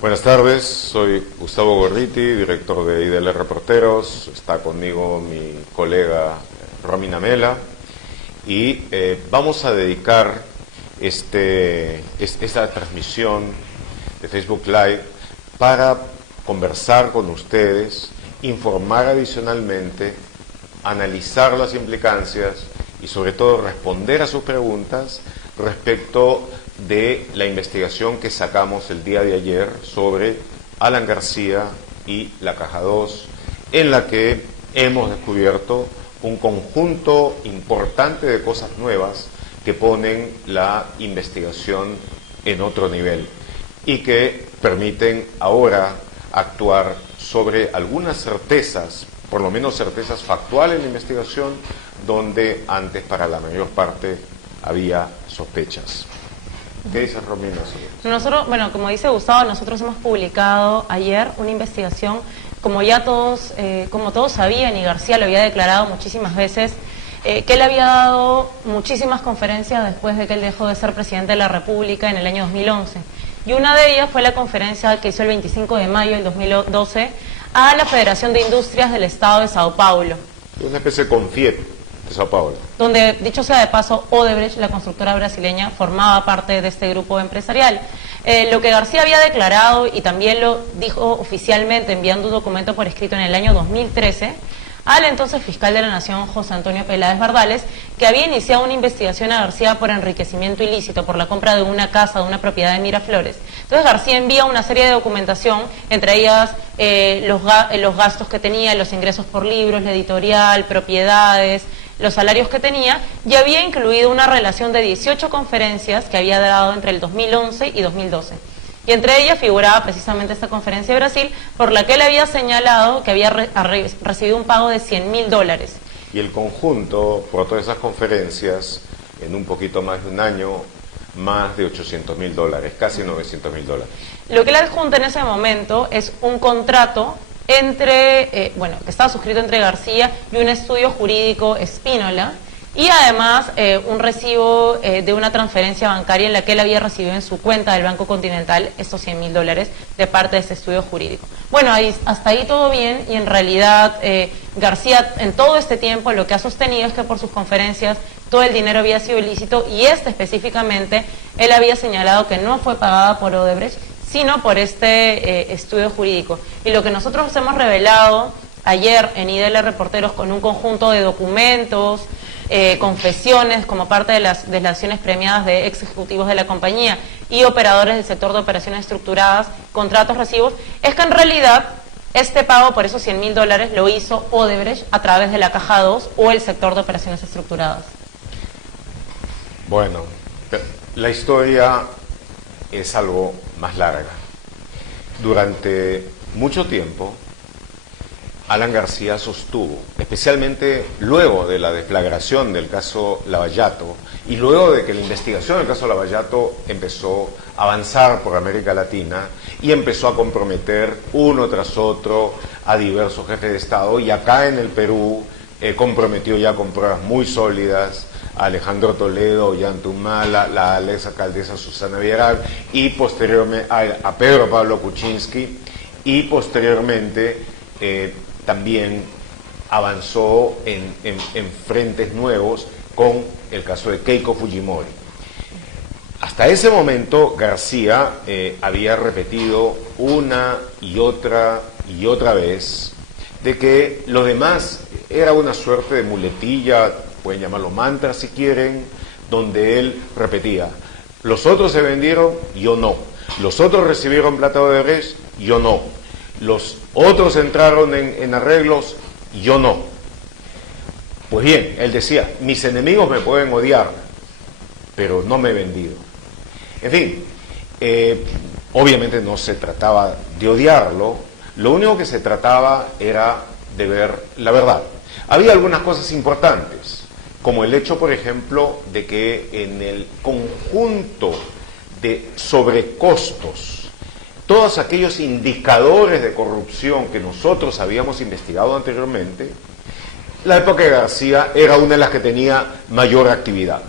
Buenas tardes, soy Gustavo Gorriti, director de IDL Reporteros. Está conmigo mi colega Romina Mela y vamos a dedicar esta transmisión de Facebook Live para conversar con ustedes, informar adicionalmente, analizar las implicancias y sobre todo responder a sus preguntas respecto de la investigación que sacamos el día de ayer sobre Alan García y la Caja 2, en la que hemos descubierto un conjunto importante de cosas nuevas que ponen la investigación en otro nivel y que permiten ahora actuar sobre algunas certezas, por lo menos certezas factuales en la investigación, donde antes para la mayor parte había sospechas. ¿Qué dice Romina? Nosotros, bueno, como dice Gustavo, nosotros hemos publicado ayer una investigación, como ya todos, como todos sabían, y García lo había declarado muchísimas veces, que él había dado muchísimas conferencias después de que él dejó de ser presidente de la República en el año 2011. Y una de ellas fue la conferencia que hizo el 25 de mayo del 2012 a la Federación de Industrias del Estado de Sao Paulo. Una especie de CONFIEP de Sao Paulo. Donde, dicho sea de paso, Odebrecht, la constructora brasileña, formaba parte de este grupo empresarial. Lo que García había declarado, y también lo dijo oficialmente enviando un documento por escrito en el año 2013, al entonces fiscal de la Nación, José Antonio Peláez Bardales, que había iniciado una investigación a García por enriquecimiento ilícito, por la compra de una casa, de una propiedad de Miraflores. Entonces García envía una serie de documentación, entre ellas los gastos que tenía, los ingresos por libros, la editorial, propiedades, los salarios que tenía, y había incluido una relación de 18 conferencias que había dado entre el 2011 y 2012. Y entre ellas figuraba precisamente esta conferencia de Brasil, por la que él había señalado que había recibido un pago de $100.000. Y el conjunto, por todas esas conferencias, en un poquito más de un año, más de $800.000, casi $900.000. Lo que él adjunta en ese momento es un contrato entre, que estaba suscrito entre García y un estudio jurídico Espínola, y además un recibo de una transferencia bancaria en la que él había recibido en su cuenta del Banco Continental estos $100.000 de parte de ese estudio jurídico. Bueno, hasta ahí todo bien, y en realidad García en todo este tiempo lo que ha sostenido es que por sus conferencias todo el dinero había sido ilícito, y específicamente él había señalado que no fue pagada por Odebrecht, sino por este estudio jurídico. Y lo que nosotros hemos revelado ayer en IDL Reporteros, con un conjunto de documentos, confesiones como parte de las acciones premiadas de ex ejecutivos de la compañía y operadores del sector de operaciones estructuradas, contratos, recibos, es que en realidad este pago por esos $100.000 lo hizo Odebrecht a través de la Caja 2 o el sector de operaciones estructuradas. Bueno, la historia es algo más larga. Durante mucho tiempo, Alan García sostuvo, especialmente luego de la deflagración del caso Lavallato y luego de que la investigación del caso Lavallato empezó a avanzar por América Latina y empezó a comprometer uno tras otro a diversos jefes de Estado, y acá en el Perú comprometió ya con pruebas muy sólidas a Alejandro Toledo, Ollantumala, la ex alcaldesa Susana Villarreal, y posteriormente a Pedro Pablo Kuczynski, y posteriormente también avanzó en frentes nuevos con el caso de Keiko Fujimori. Hasta ese momento García había repetido una y otra vez de que lo demás era una suerte de muletilla, pueden llamarlo mantra si quieren, donde él repetía: los otros se vendieron, yo no; los otros recibieron plata de Odebrecht, yo no; los otros entraron en arreglos, yo no. Pues bien, él decía: mis enemigos me pueden odiar, pero no me he vendido. En fin, obviamente no se trataba de odiarlo, lo único que se trataba era de ver la verdad. Había algunas cosas importantes, como el hecho, por ejemplo, de que en el conjunto de sobrecostos, todos aquellos indicadores de corrupción que nosotros habíamos investigado anteriormente, la época de García era una de las que tenía mayor actividad.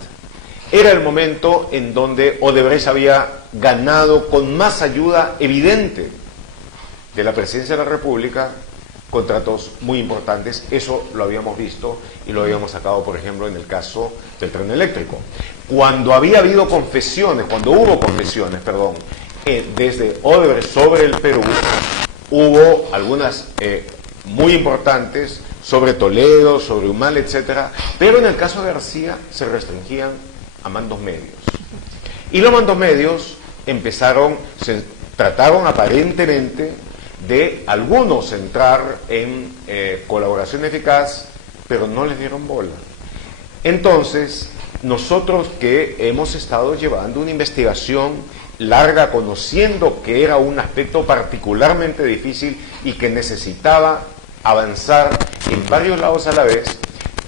era el momento en donde Odebrecht había ganado con más ayuda evidente de la Presidencia de la República contratos muy importantes. Eso lo habíamos visto y lo habíamos sacado, por ejemplo, en el caso del tren eléctrico. Cuando hubo confesiones, desde Odebrecht sobre el Perú, hubo algunas muy importantes sobre Toledo, sobre Humal, etcétera, pero en el caso de García se restringían a mandos medios. Y los mandos medios se trataron aparentemente de algunos entrar en colaboración eficaz, pero no les dieron bola. Entonces, nosotros que hemos estado llevando una investigación larga, conociendo que era un aspecto particularmente difícil y que necesitaba avanzar en varios lados a la vez,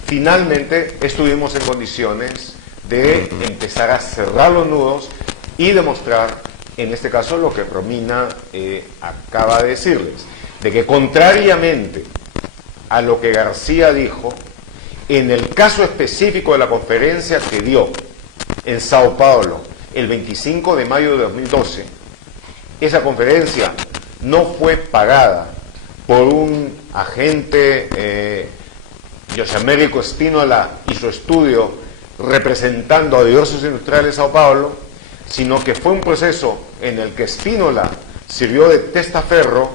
finalmente estuvimos en condiciones de empezar a cerrar los nudos y demostrar, en este caso, lo que Romina acaba de decirles, de que contrariamente a lo que García dijo, en el caso específico de la conferencia que dio en Sao Paulo el 25 de mayo de 2012, esa conferencia no fue pagada por un agente, José Américo Espínola y su estudio representando a diversos industriales de Sao Paulo, sino que fue un proceso en el que Espínola sirvió de testaferro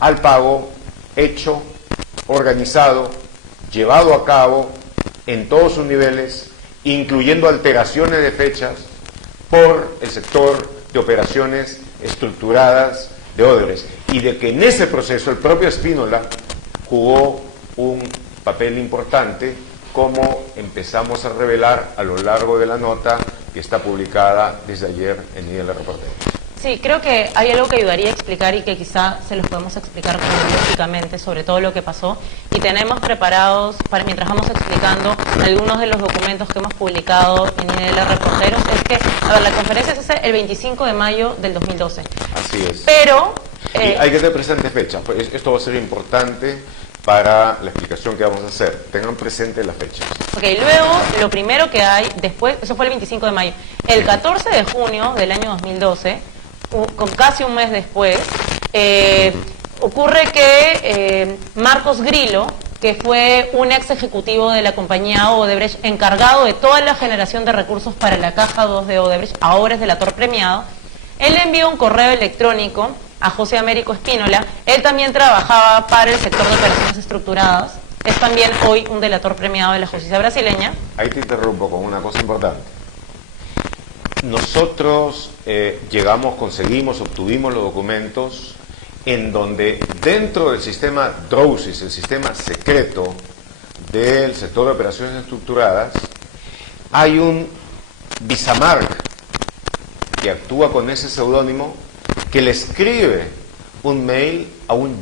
al pago hecho, organizado, llevado a cabo en todos sus niveles, incluyendo alteraciones de fechas por el sector de operaciones estructuradas de Odebrecht, y de que en ese proceso el propio Espínola jugó un papel importante, como empezamos a revelar a lo largo de la nota que está publicada desde ayer en Día de la Reportera. Sí, creo que hay algo que ayudaría a explicar y que quizá se los podemos explicar cronológicamente sobre todo lo que pasó, y tenemos preparados, mientras vamos explicando algunos de los documentos que hemos publicado en IDL Reporteros, es que, a ver, la conferencia se hace el 25 de mayo del 2012. Así es. Pero... y hay que tener presente fecha, pues esto va a ser importante para la explicación que vamos a hacer. Tengan presente las fechas. Ok, luego, lo primero que hay después, eso fue el 25 de mayo, el 14 de junio del año 2012, con casi un mes después, ocurre que Marcos Grillo, que fue un ex ejecutivo de la compañía Odebrecht, encargado de toda la generación de recursos para la caja 2 de Odebrecht, ahora es delator premiado, él le envió un correo electrónico a José Américo Espínola. Él también trabajaba para el sector de operaciones estructuradas, es también hoy un delator premiado de la justicia brasileña. Ahí te interrumpo con una cosa importante. Nosotros conseguimos, obtuvimos los documentos en donde dentro del sistema DROSIS, el sistema secreto del sector de operaciones estructuradas, hay un Visamark que actúa con ese seudónimo, que le escribe un mail a un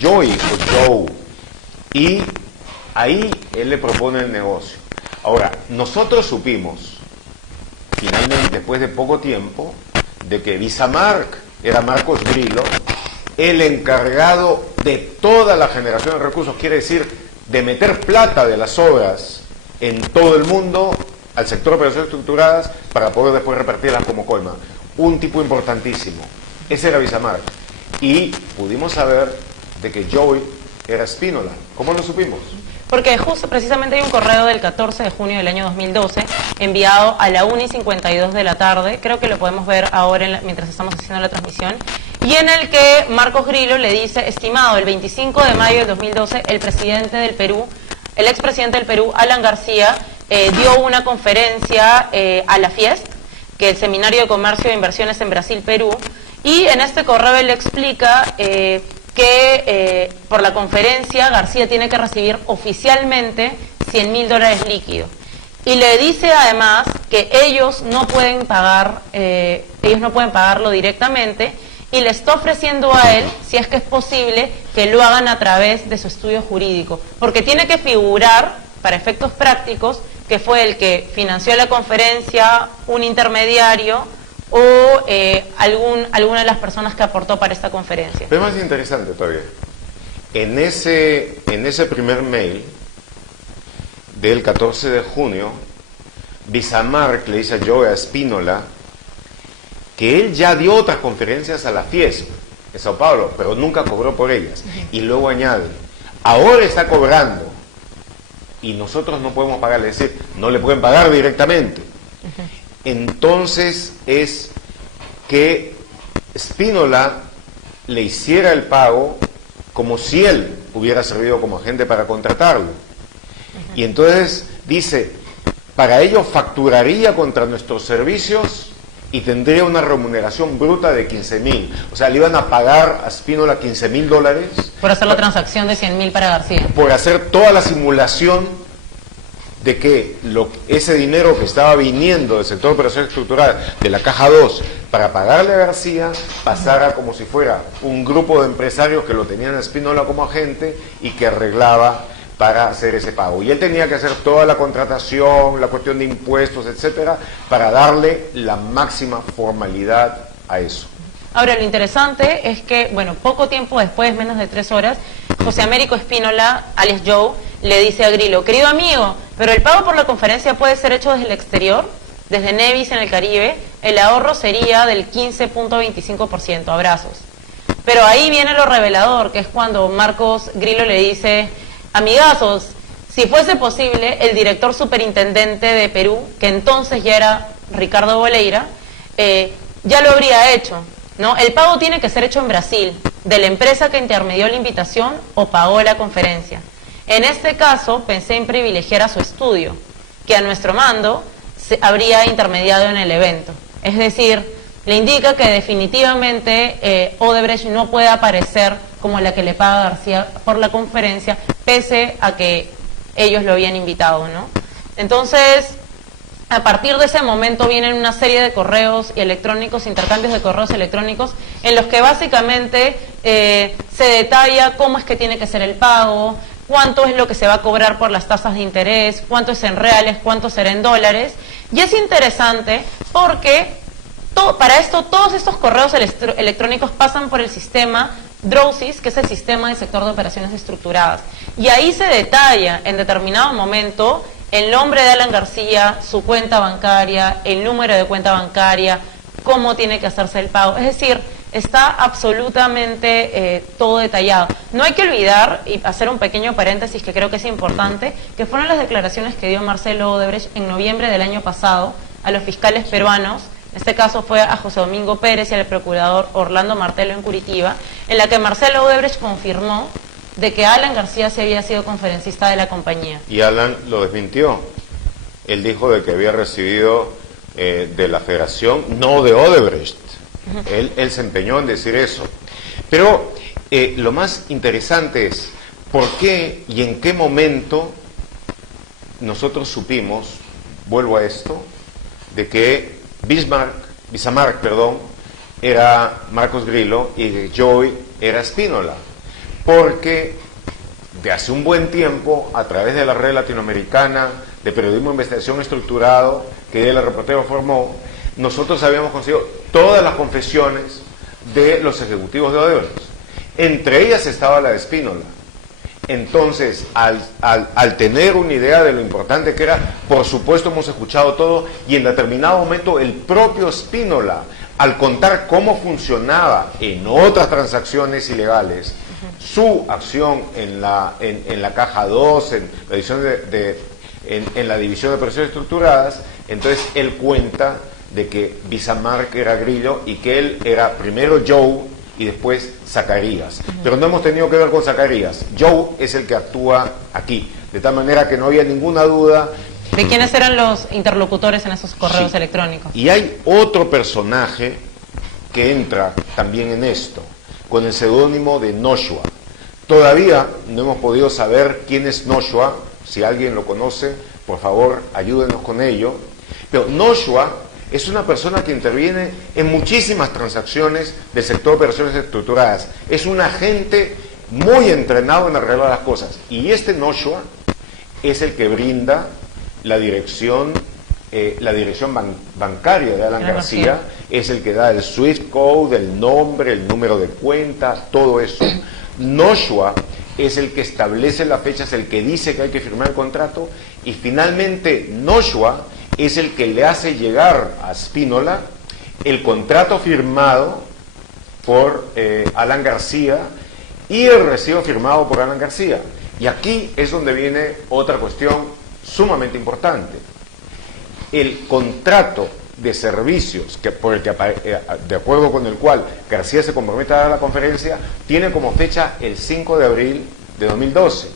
Joey, y ahí él le propone el negocio. Ahora, nosotros supimos finalmente, después de poco tiempo, de que Visamark era Marcos Grillo, el encargado de toda la generación de recursos, quiere decir, de meter plata de las obras en todo el mundo al sector de operaciones estructuradas para poder después repartirlas como coima. Un tipo importantísimo. Ese era Visamark. Y pudimos saber de que Joey era Espínola. ¿Cómo lo supimos? Porque justo precisamente hay un correo del 14 de junio del año 2012 enviado a la 1:52 de la tarde, creo que lo podemos ver ahora mientras estamos haciendo la transmisión, y en el que Marcos Grillo le dice: estimado, el 25 de mayo del 2012 el presidente del Perú, el expresidente del Perú, Alan García, dio una conferencia a la FIEST, que es el Seminario de Comercio e Inversiones en Brasil, Perú, y en este correo él explica que por la conferencia García tiene que recibir oficialmente $100.000 líquidos. Y le dice además que ellos no pueden pagarlo directamente, y le está ofreciendo a él, si es que es posible, que lo hagan a través de su estudio jurídico, porque tiene que figurar, para efectos prácticos, que fue el que financió la conferencia, un intermediario o alguna de las personas que aportó para esta conferencia. Pero es más interesante todavía. En ese primer mail del 14 de junio, Bismarck le dice a Joe, a Spínola, que él ya dio otras conferencias a la Fiesp en Sao Paulo, pero nunca cobró por ellas. Y luego añade, ahora está cobrando y nosotros no podemos pagarle, es decir, no le pueden pagar directamente. Entonces es que Spínola le hiciera el pago como si él hubiera servido como agente para contratarlo. Y entonces dice, para ello facturaría contra nuestros servicios y tendría una remuneración bruta de 15,000. O sea, le iban a pagar a Spínola $15,000. Por hacer la transacción de 100,000 para García. Por hacer toda la simulación de que ese dinero que estaba viniendo del sector de operaciones estructuradas de la Caja 2 para pagarle a García pasara como si fuera un grupo de empresarios que lo tenían a Spínola como agente y que arreglaba para hacer ese pago. Y él tenía que hacer toda la contratación, la cuestión de impuestos, etcétera, para darle la máxima formalidad a eso. Ahora, lo interesante es que, bueno, poco tiempo después, menos de 3 horas, José Américo Spínola, alias Joe, le dice a Grillo, querido amigo, pero el pago por la conferencia puede ser hecho desde el exterior, desde Nevis en el Caribe, el ahorro sería del 15.25%, abrazos. Pero ahí viene lo revelador, que es cuando Marcos Grillo le dice, amigazos, si fuese posible, el director superintendente de Perú, que entonces ya era Ricardo Boleira, ya lo habría hecho, ¿no? El pago tiene que ser hecho en Brasil, de la empresa que intermedió la invitación o pagó la conferencia. En este caso, pensé en privilegiar a su estudio, que a nuestro mando se habría intermediado en el evento. Es decir, le indica que definitivamente Odebrecht no puede aparecer como la que le paga García por la conferencia, pese a que ellos lo habían invitado, ¿no? Entonces, a partir de ese momento vienen una serie de correos electrónicos, intercambios de correos electrónicos, en los que básicamente se detalla cómo es que tiene que ser el pago, cuánto es lo que se va a cobrar por las tasas de interés, cuánto es en reales, cuánto será en dólares. Y es interesante porque para esto todos estos correos electrónicos pasan por el sistema DROSIS, que es el sistema del sector de operaciones estructuradas. Y ahí se detalla en determinado momento el nombre de Alan García, su cuenta bancaria, el número de cuenta bancaria, cómo tiene que hacerse el pago. Es decir, está absolutamente todo detallado. No hay que olvidar, y hacer un pequeño paréntesis que creo que es importante, que fueron las declaraciones que dio Marcelo Odebrecht en noviembre del año pasado a los fiscales peruanos. En este caso fue a José Domingo Pérez y al procurador Orlando Martelo en Curitiba, en la que Marcelo Odebrecht confirmó de que Alan García se había sido conferencista de la compañía. Y Alan lo desmintió. Él dijo de que había recibido de la federación, no de Odebrecht. Él se empeñó en decir eso. Pero lo más interesante es por qué y en qué momento nosotros supimos, vuelvo a esto, de que Bismarck, era Marcos Grillo y que Joe era Spínola. Porque de hace un buen tiempo, a través de la red latinoamericana de periodismo de investigación estructurado que el reportero formó, nosotros habíamos conseguido todas las confesiones de los ejecutivos de Odebrecht. Entre ellas estaba la de Spínola. Entonces, al tener una idea de lo importante que era, por supuesto hemos escuchado todo, y en determinado momento el propio Spínola, al contar cómo funcionaba en otras transacciones ilegales, su acción en la Caja 2, en la división en la división de operaciones estructuradas, entonces él cuenta de que Bismarck era Grillo y que él era primero Joe y después Zacarías. Pero no hemos tenido que ver con Zacarías. Joe es el que actúa aquí, de tal manera que no había ninguna duda. ¿De quiénes eran los interlocutores en esos correos Sí. electrónicos? Y hay otro personaje que entra también en esto, con el seudónimo de Noshua. Todavía no hemos podido saber quién es Noshua. Si alguien lo conoce, por favor, ayúdenos con ello. Pero Noshua es una persona que interviene en muchísimas transacciones del sector de operaciones estructuradas. Es un agente muy entrenado en arreglar las cosas. Y este Noshua es el que brinda la dirección bancaria de Alan García, es el que da el Swift Code, el nombre, el número de cuenta, todo eso. Noshua es el que establece la fecha, es el que dice que hay que firmar el contrato, y finalmente Noshua es el que le hace llegar a Spínola el contrato firmado por Alan García y el recibo firmado por Alan García. Y aquí es donde viene otra cuestión sumamente importante. El contrato de servicios de acuerdo con el cual García se compromete a dar la conferencia tiene como fecha el 5 de abril de 2012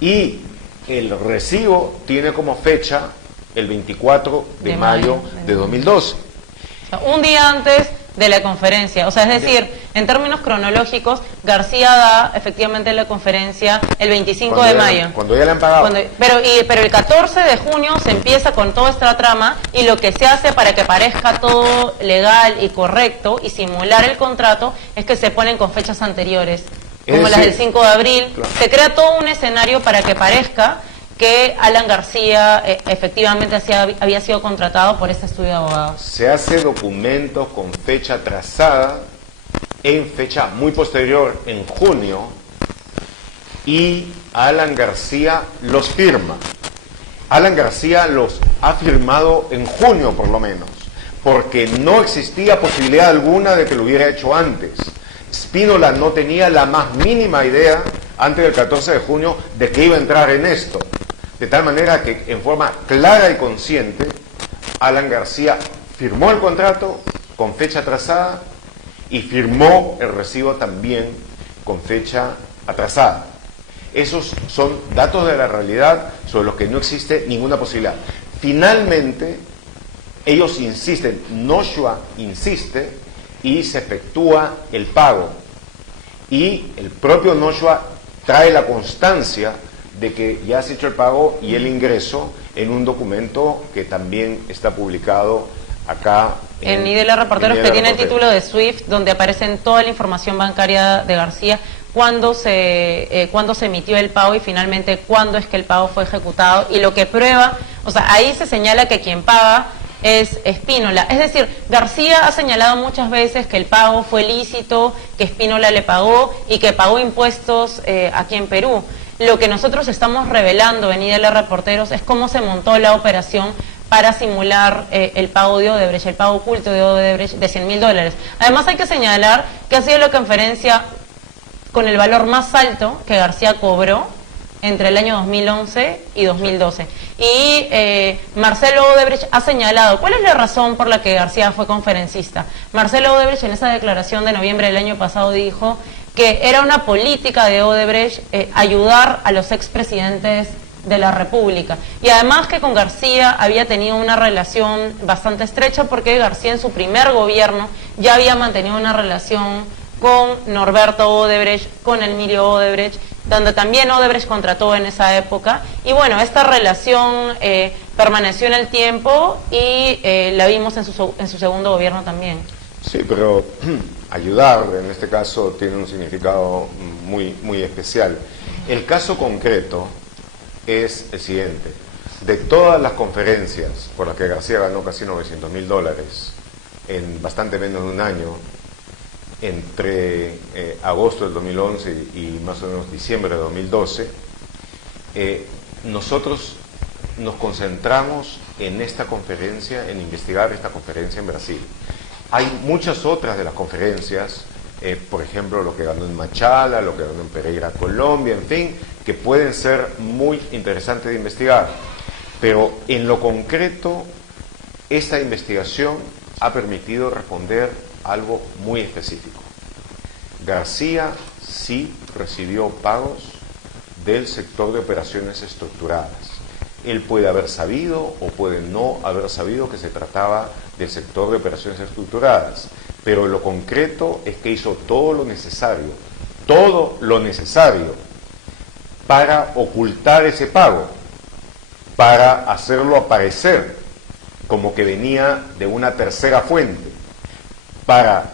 y el recibo tiene como fecha el 24 de mayo de 2012. O sea, un día antes de la conferencia, o sea, es decir, en términos cronológicos, García da efectivamente la conferencia el 25 de mayo. Cuando ya le han pagado. Pero el 14 de junio se empieza con toda esta trama y lo que se hace para que parezca todo legal y correcto y simular el contrato es que se ponen con fechas anteriores, como las del 5 de abril. Claro. Se crea todo un escenario para que parezca que Alan García efectivamente había sido contratado por este estudio de abogados. Se hace documentos con fecha trazada en fecha muy posterior, en junio, y Alan García los firma. Alan García los ha firmado en junio por lo menos, porque no existía posibilidad alguna de que lo hubiera hecho antes. Spínola no tenía la más mínima idea antes del 14 de junio de que iba a entrar en esto. De tal manera que en forma clara y consciente, Alan García firmó el contrato con fecha atrasada y firmó el recibo también con fecha atrasada. Esos son datos de la realidad sobre los que no existe ninguna posibilidad. Finalmente, ellos insisten, Noshua insiste y se efectúa el pago. Y el propio Noshua trae la constancia de que ya has hecho el pago y el ingreso en un documento que también está publicado acá en IDL Reporteros, que tiene el título de SWIFT, donde aparece toda la información bancaria de García, cuándo se emitió el pago y finalmente cuándo es que el pago fue ejecutado, y lo que prueba, o sea, ahí se señala que quien paga es Spínola. Es decir, García ha señalado muchas veces que el pago fue lícito, que Spínola le pagó y que pagó impuestos aquí en Perú. Lo que nosotros estamos revelando en IDL Reporteros es cómo se montó la operación para simular el pago de Odebrecht, el pago oculto de Odebrecht de $100.000. Además hay que señalar que ha sido la conferencia con el valor más alto que García cobró entre el año 2011 y 2012. Y Marcelo Odebrecht ha señalado, ¿cuál es la razón por la que García fue conferencista? Marcelo Odebrecht en esa declaración de noviembre del año pasado dijo que era una política de Odebrecht ayudar a los expresidentes de la República. Y además que con García había tenido una relación bastante estrecha porque García en su primer gobierno ya había mantenido una relación con Norberto Odebrecht, con Emilio Odebrecht, donde también Odebrecht contrató en esa época. Y bueno, esta relación permaneció en el tiempo y la vimos en su segundo gobierno también. Sí, pero ayudar en este caso tiene un significado muy especial. El caso concreto es el siguiente: de todas las conferencias por las que García ganó casi $900.000 en bastante menos de un año, entre agosto del 2011 y más o menos diciembre de 2012, nosotros nos concentramos en esta conferencia, en investigar esta conferencia en Brasil. Hay muchas otras de las conferencias, por ejemplo, lo que ganó en Machala, lo que ganó en Pereira, Colombia, en fin, que pueden ser muy interesantes de investigar. Pero en lo concreto, esta investigación ha permitido responder algo muy específico. García sí recibió pagos del sector de operaciones estructuradas. Él puede haber sabido o puede no haber sabido que se trataba del sector de operaciones estructuradas, pero lo concreto es que hizo todo lo necesario para ocultar ese pago, para hacerlo aparecer como que venía de una tercera fuente, para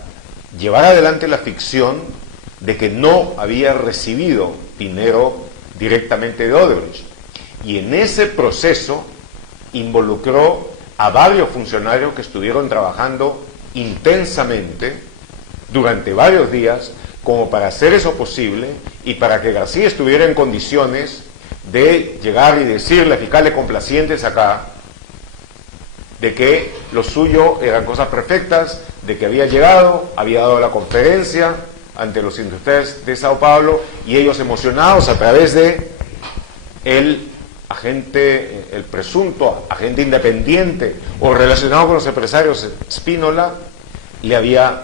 llevar adelante la ficción de que no había recibido dinero directamente de Odebrecht. Y en ese proceso involucró a varios funcionarios que estuvieron trabajando intensamente durante varios días como para hacer eso posible y para que García estuviera en condiciones de llegar y decirle a fiscales complacientes acá de que lo suyo eran cosas perfectas, de que había llegado, había dado la conferencia ante los industriales de Sao Paulo, y ellos emocionados a través de el presunto agente independiente o relacionado con los empresarios Spínola, le habían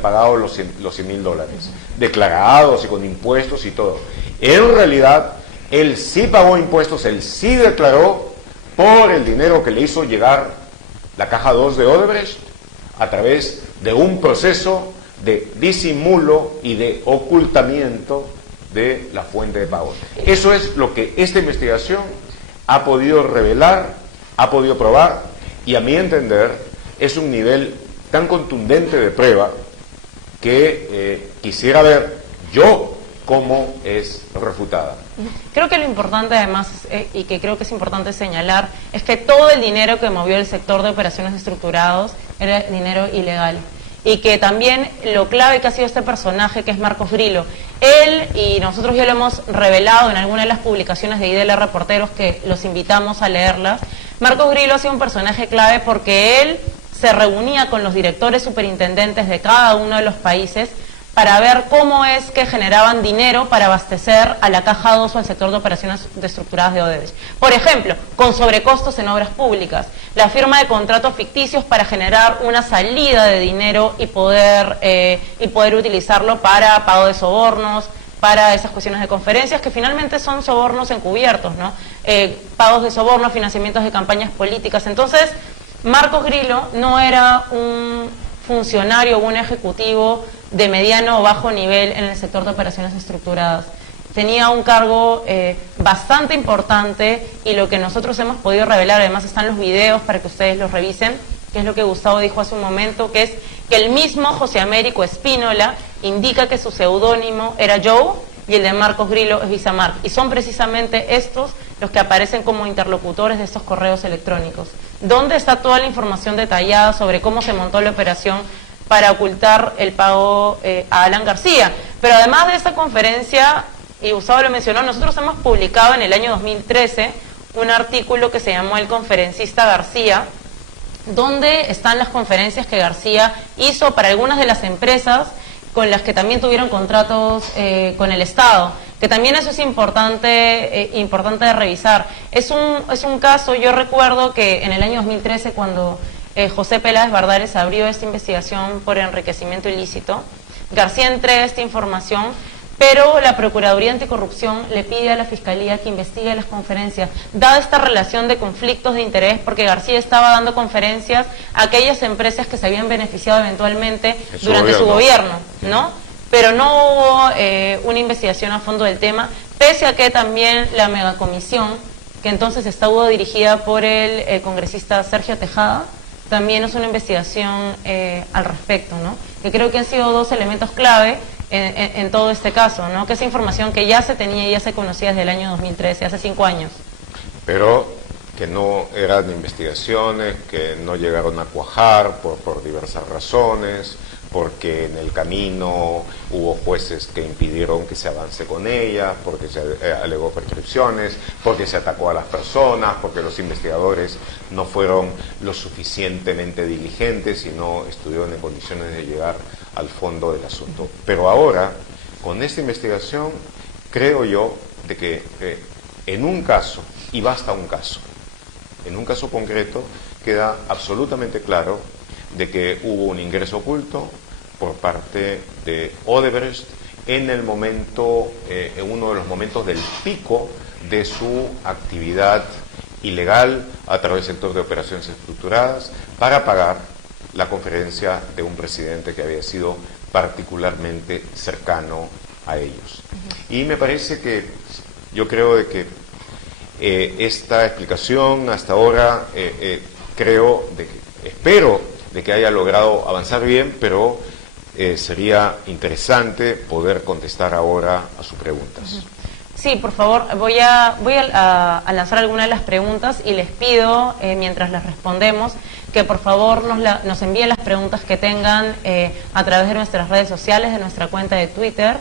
pagado los $100.000, declarados y con impuestos y todo. En realidad, él sí pagó impuestos, él sí declaró por el dinero que le hizo llegar la caja 2 de Odebrecht a través de un proceso de disimulo y de ocultamiento de la fuente de pago. Eso es lo que esta investigación ha podido revelar, ha podido probar, y a mi entender es un nivel tan contundente de prueba que quisiera ver yo cómo es refutada. Creo que lo importante además, y que creo que es importante señalar, es que todo el dinero que movió el sector de operaciones estructurados era dinero ilegal. Y que también lo clave que ha sido este personaje, que es Marcos Grillo, él, y nosotros ya lo hemos revelado en alguna de las publicaciones de IDL Reporteros, que los invitamos a leerlas, Marcos Grillo ha sido un personaje clave porque él se reunía con los directores superintendentes de cada uno de los países para ver cómo es que generaban dinero para abastecer a la Caja 2 o al sector de operaciones estructuradas de Odebrecht. Por ejemplo, con sobrecostos en obras públicas, la firma de contratos ficticios para generar una salida de dinero y poder utilizarlo para pago de sobornos, para esas cuestiones de conferencias, que finalmente son sobornos encubiertos, ¿no? Pagos de soborno, financiamientos de campañas políticas. Entonces, Marcos Grillo no era un funcionario o un ejecutivo de mediano o bajo nivel en el sector de operaciones estructuradas. Tenía un cargo bastante importante, y lo que nosotros hemos podido revelar, además están los videos para que ustedes los revisen, que es lo que Gustavo dijo hace un momento, que es que el mismo José Américo Spínola indica que su seudónimo era Joe y el de Marcos Grillo es Visamark, y son precisamente estos los que aparecen como interlocutores de estos correos electrónicos, donde está toda la información detallada sobre cómo se montó la operación para ocultar el pago a Alan García. Pero además de esta conferencia, y Gustavo lo mencionó, nosotros hemos publicado en el año 2013 un artículo que se llamó El Conferencista García, donde están las conferencias que García hizo para algunas de las empresas con las que también tuvieron contratos con el Estado, que también eso es importante de revisar. Es un caso, yo recuerdo que en el año 2013, cuando José Peláez Bardales abrió esta investigación por enriquecimiento ilícito, García entrega esta información, pero la Procuraduría Anticorrupción le pide a la Fiscalía que investigue las conferencias, dada esta relación de conflictos de interés, porque García estaba dando conferencias a aquellas empresas que se habían beneficiado eventualmente durante su gobierno, ¿no? Pero no hubo una investigación a fondo del tema, pese a que también la megacomisión, que entonces estuvo dirigida por el congresista Sergio Tejada, también es una investigación al respecto, ¿no? Que creo que han sido dos elementos clave en todo este caso, ¿no? Que esa información que ya se tenía y ya se conocía desde el año 2013, hace 5 años. Pero que no eran investigaciones, que no llegaron a cuajar por diversas razones, porque en el camino hubo jueces que impidieron que se avance con ella, porque se alegó prescripciones, porque se atacó a las personas, porque los investigadores no fueron lo suficientemente diligentes y no estuvieron en condiciones de llegar al fondo del asunto. Pero ahora, con esta investigación, creo yo de que en un caso, y basta un caso, en un caso concreto, queda absolutamente claro de que hubo un ingreso oculto por parte de Odebrecht en el momento, en uno de los momentos del pico de su actividad ilegal a través del sector de operaciones estructuradas para pagar la conferencia de un presidente que había sido particularmente cercano a ellos. Y me parece que, yo creo de que esta explicación hasta ahora, espero de que haya logrado avanzar bien, pero sería interesante poder contestar ahora a sus preguntas. Sí, por favor, voy a lanzar algunas de las preguntas y les pido, mientras las respondemos, que por favor nos envíen las preguntas que tengan a través de nuestras redes sociales, de nuestra cuenta de Twitter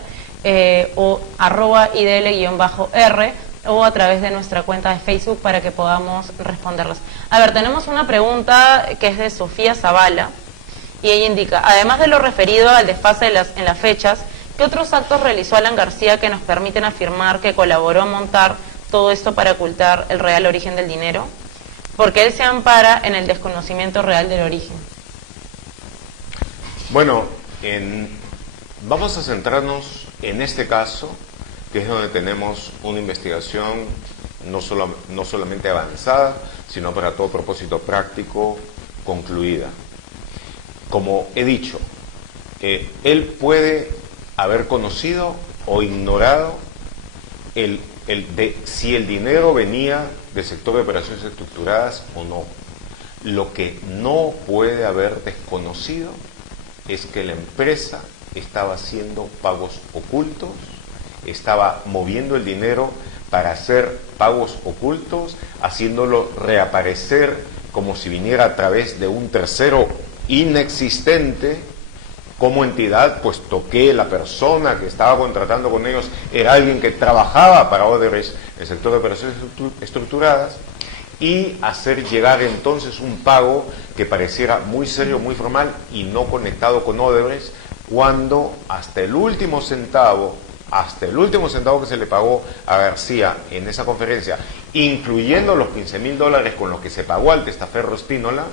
o @idl_r, o a través de nuestra cuenta de Facebook para que podamos responderlas. A ver, tenemos una pregunta que es de Sofía Zavala y ella indica, además de lo referido al desfase en las fechas, ¿qué otros actos realizó Alan García que nos permiten afirmar que colaboró a montar todo esto para ocultar el real origen del dinero? Porque él se ampara en el desconocimiento real del origen. Bueno, vamos a centrarnos en este caso, que es donde tenemos una investigación no solamente avanzada, sino para todo propósito práctico, concluida. Como he dicho, él puede haber conocido o ignorado si el dinero venía del sector de operaciones estructuradas o no. Lo que no puede haber desconocido es que la empresa estaba haciendo pagos ocultos, estaba moviendo el dinero para hacer pagos ocultos, haciéndolo reaparecer como si viniera a través de un tercero inexistente como entidad, puesto que la persona que estaba contratando con ellos era alguien que trabajaba para Odebrecht en el sector de operaciones estructuradas, y hacer llegar entonces un pago que pareciera muy serio, muy formal y no conectado con Odebrecht, cuando hasta el último centavo que se le pagó a García en esa conferencia, incluyendo los $15.000 con los que se pagó al testaferro Spínola,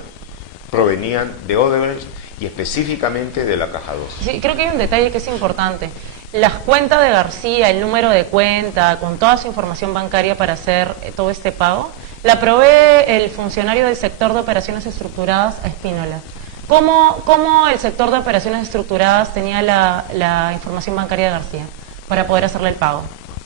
provenían de Odebrecht y específicamente de la Caja 2. Sí, creo que hay un detalle que es importante. Las cuentas de García, el número de cuenta, con toda su información bancaria para hacer todo este pago, la provee el funcionario del sector de operaciones estructuradas a Spínola. ¿Cómo el sector de operaciones estructuradas tenía la información bancaria de García para poder hacerle el pago?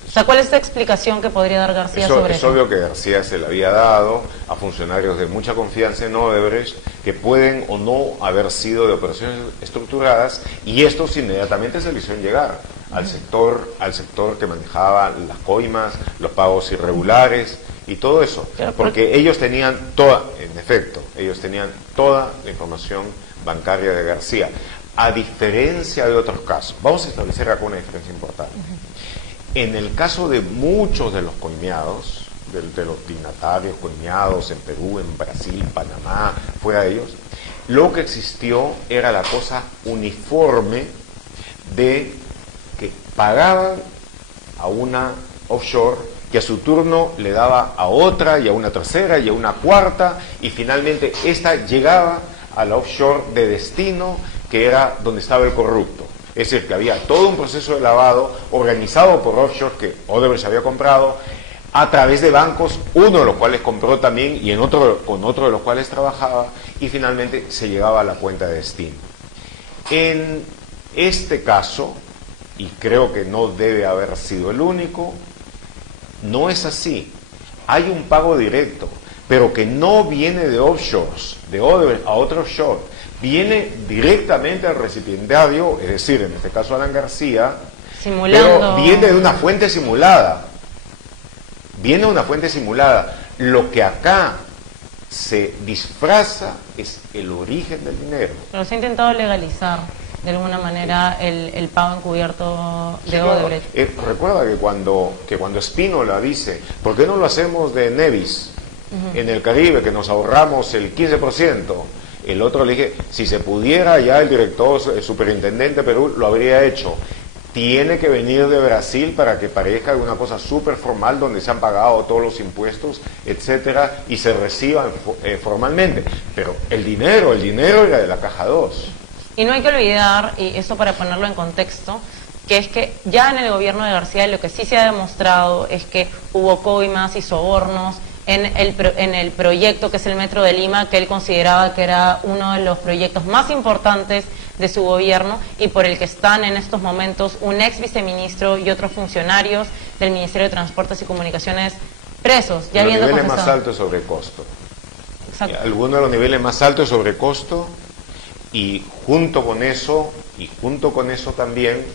O sea, ¿cuál es la explicación que podría dar García sobre eso? Es obvio que García se le había dado a funcionarios de mucha confianza en Odebrecht que pueden o no haber sido de operaciones estructuradas, y estos inmediatamente se le hicieron llegar al sector que manejaba las coimas, los pagos irregulares y todo eso, porque ellos tenían toda la información bancaria de García, a diferencia de otros casos. Vamos a establecer acá una diferencia importante. En el caso de muchos de los coimeados, de los dignatarios coimeados en Perú, en Brasil, Panamá, fuera de ellos, lo que existió era la cosa uniforme de que pagaban a una offshore, que a su turno le daba a otra y a una tercera y a una cuarta, y finalmente esta llegaba a la offshore de destino, que era donde estaba el corrupto. Es decir, que había todo un proceso de lavado organizado por offshore que Odebrecht había comprado a través de bancos, uno de los cuales compró también y con otro de los cuales trabajaba, y finalmente se llegaba a la cuenta de destino. En este caso, y creo que no debe haber sido el único, no es así. Hay un pago directo, pero que no viene de offshores, de Odebrecht a otro offshore, viene directamente al recipiendario, es decir, en este caso Alan García, pero viene de una fuente simulada. Viene de una fuente simulada. Lo que acá se disfraza es el origen del dinero. Pero se ha intentado legalizar de alguna manera el pago encubierto de Odebrecht. Recuerda que cuando Spínola dice, ¿por qué no lo hacemos de Nevis en el Caribe, que nos ahorramos el 15%? El otro le dije, si se pudiera, ya el director, el superintendente de Perú lo habría hecho. Tiene que venir de Brasil para que parezca una cosa súper formal, donde se han pagado todos los impuestos, etcétera, y se reciban formalmente. Pero el dinero era de la Caja 2. Y no hay que olvidar, y eso para ponerlo en contexto, que es que ya en el gobierno de García lo que sí se ha demostrado es que hubo coimas y sobornos en el proyecto que es el Metro de Lima, que él consideraba que era uno de los proyectos más importantes de su gobierno y por el que están en estos momentos un ex viceministro y otros funcionarios del Ministerio de Transportes y Comunicaciones presos. Ya los niveles más altos sobre costo. Exacto. Algunos de los niveles más altos sobre costo, y junto con eso también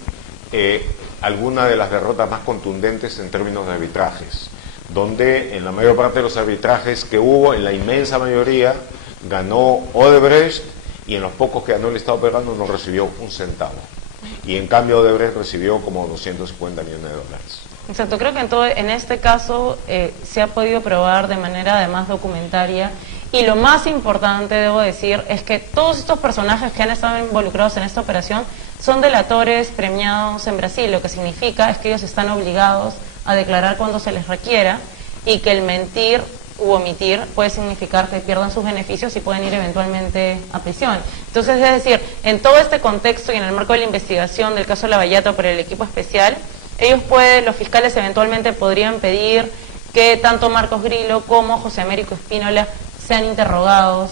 algunas de las derrotas más contundentes en términos de arbitrajes, donde en la mayor parte de los arbitrajes que hubo, en la inmensa mayoría, ganó Odebrecht, y en los pocos que ganó el Estado peruano no recibió un centavo. Y en cambio Odebrecht recibió como $250 millones. Exacto, creo que en este caso se ha podido probar de manera además documentaria, y lo más importante, debo decir, es que todos estos personajes que han estado involucrados en esta operación son delatores premiados en Brasil, lo que significa es que ellos están obligados a declarar cuando se les requiera, y que el mentir u omitir puede significar que pierdan sus beneficios y pueden ir eventualmente a prisión. Entonces, es decir, en todo este contexto y en el marco de la investigación del caso Lavallato por el equipo especial, los fiscales eventualmente podrían pedir que tanto Marcos Grillo como José Américo Espínola sean interrogados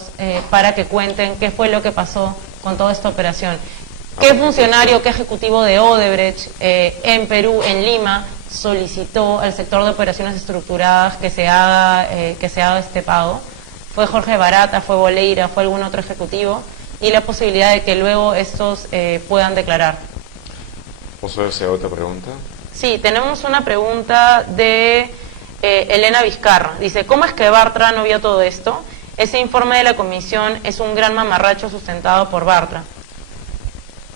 para que cuenten qué fue lo que pasó con toda esta operación. ¿Qué funcionario, qué ejecutivo de Odebrecht en Perú, en Lima, solicitó al sector de operaciones estructuradas que se haga este pago? ¿Fue Jorge Barata, fue Boleira, fue algún otro ejecutivo? Y la posibilidad de que luego estos puedan declarar. ¿Puedo hacer otra pregunta? Sí, tenemos una pregunta de Elena Vizcarra. Dice, ¿cómo es que Bartra no vio todo esto? Ese informe de la comisión es un gran mamarracho sustentado por Bartra.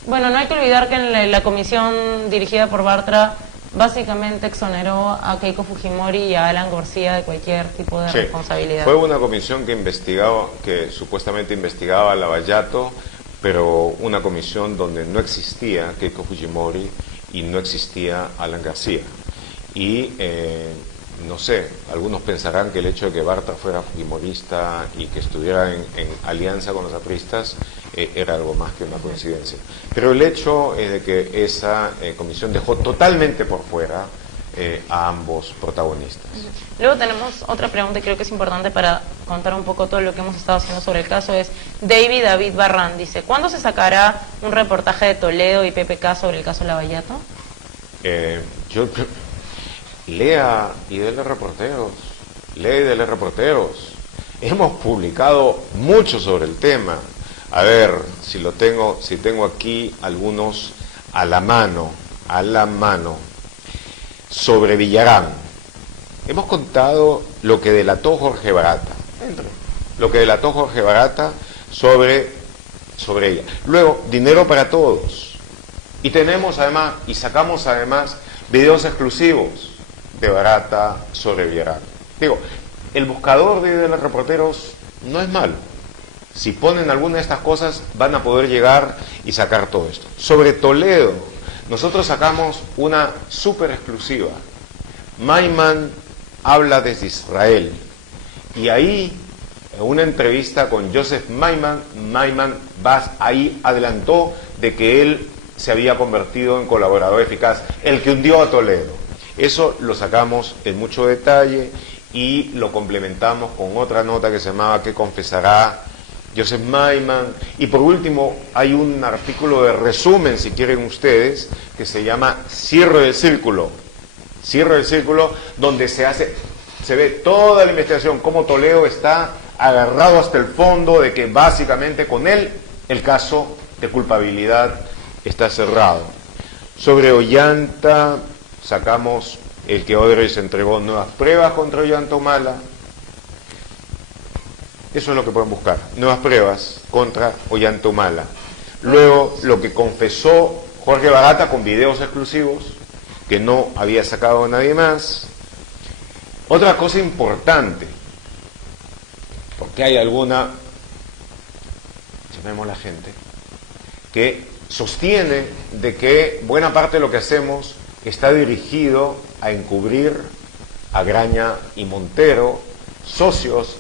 Bueno, no hay que olvidar que en la comisión dirigida por Bartra básicamente exoneró a Keiko Fujimori y a Alan García de cualquier tipo de responsabilidad. Fue una comisión que supuestamente investigaba a Lavallato, pero una comisión donde no existía Keiko Fujimori y no existía Alan García. Y no sé, algunos pensarán que el hecho de que Bartra fuera fujimorista y que estuviera en alianza con los apristas era algo más que una coincidencia. Pero el hecho es de que esa comisión dejó totalmente por fuera a ambos protagonistas. Luego tenemos otra pregunta que creo que es importante para contar un poco todo lo que hemos estado haciendo sobre el caso. Es David Barran, dice, ¿cuándo se sacará un reportaje de Toledo y PPK sobre el caso Lavallato? Lea y dele reporteros, lee y dele reporteros. Hemos publicado mucho sobre el tema. A ver, si tengo aquí algunos a la mano, sobre Villarán. Hemos contado lo que delató Jorge Barata, sobre ella. Luego, dinero para todos. Y tenemos además, y sacamos además videos exclusivos de Barata sobre Villarán. Digo, el buscador de los reporteros no es malo. Si ponen alguna de estas cosas, van a poder llegar y sacar todo esto. Sobre Toledo, nosotros sacamos una súper exclusiva. Maiman habla desde Israel. Y ahí, en una entrevista con Joseph Maiman, ahí adelantó de que él se había convertido en colaborador eficaz, el que hundió a Toledo. Eso lo sacamos en mucho detalle y lo complementamos con otra nota que se llamaba ¿Qué confesará Joseph Maiman? Y por último hay un artículo de resumen, si quieren ustedes, que se llama Cierre del Círculo, donde se ve toda la investigación, cómo Toledo está agarrado hasta el fondo, de que básicamente con él el caso de culpabilidad está cerrado. Sobre Ollanta sacamos el que Odebrecht entregó nuevas pruebas contra Ollanta Humala. Eso es lo que pueden buscar, nuevas pruebas contra Ollanta Humala. Luego, lo que confesó Jorge Barata con videos exclusivos, que no había sacado nadie más. Otra cosa importante, porque hay alguna, llamemos la gente, que sostiene de que buena parte de lo que hacemos está dirigido a encubrir a Graña y Montero, socios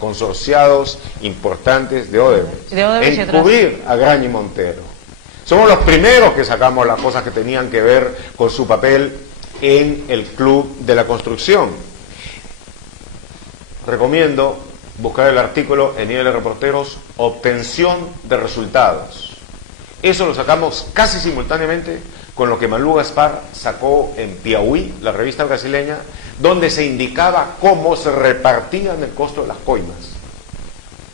consorciados importantes de Odebrecht. Encubrir a Graña y Montero. Somos los primeros que sacamos las cosas que tenían que ver con su papel en el Club de la Construcción. Recomiendo buscar el artículo en Nivel de Reporteros, Obtención de Resultados. Eso lo sacamos casi simultáneamente con lo que Malú Gaspar sacó en Piauí, la revista brasileña, donde se indicaba cómo se repartían el costo de las coimas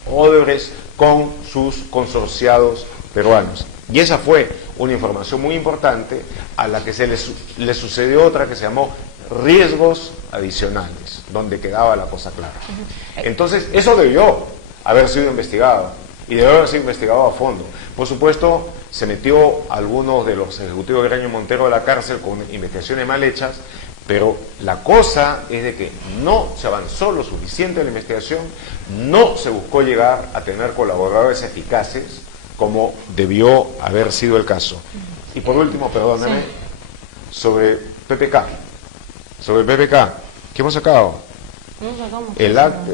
Odebrecht con sus consorciados peruanos. Y esa fue una información muy importante a la que se le sucedió otra que se llamó riesgos adicionales, donde quedaba la cosa clara. Entonces, eso debió haber sido investigado, y debió haber sido investigado a fondo. Por supuesto, se metió a algunos de los ejecutivos de Graña y Montero a la cárcel con investigaciones mal hechas, Pero la cosa es de que no se avanzó lo suficiente en la investigación, no se buscó llegar a tener colaboradores eficaces como debió haber sido el caso. Y por último, perdóname, sobre PPK. Sobre PPK, ¿qué hemos sacado? El acta,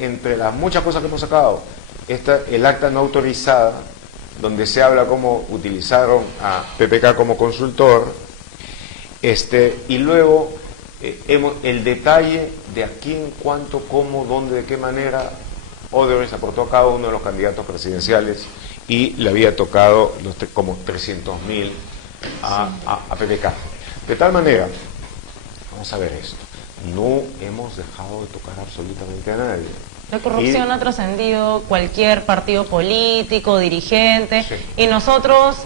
entre las muchas cosas que hemos sacado, el acta no autorizada, donde se habla cómo utilizaron a PPK como consultor, y luego el detalle de a quién, cuánto, cómo, dónde, de qué manera Odebrecht aportó a cada uno de los candidatos presidenciales y le había tocado como 300.000 a PPK. De tal manera, vamos a ver esto, no hemos dejado de tocar absolutamente a nadie. La corrupción ha trascendido cualquier partido político, dirigente, sí. Y nosotros,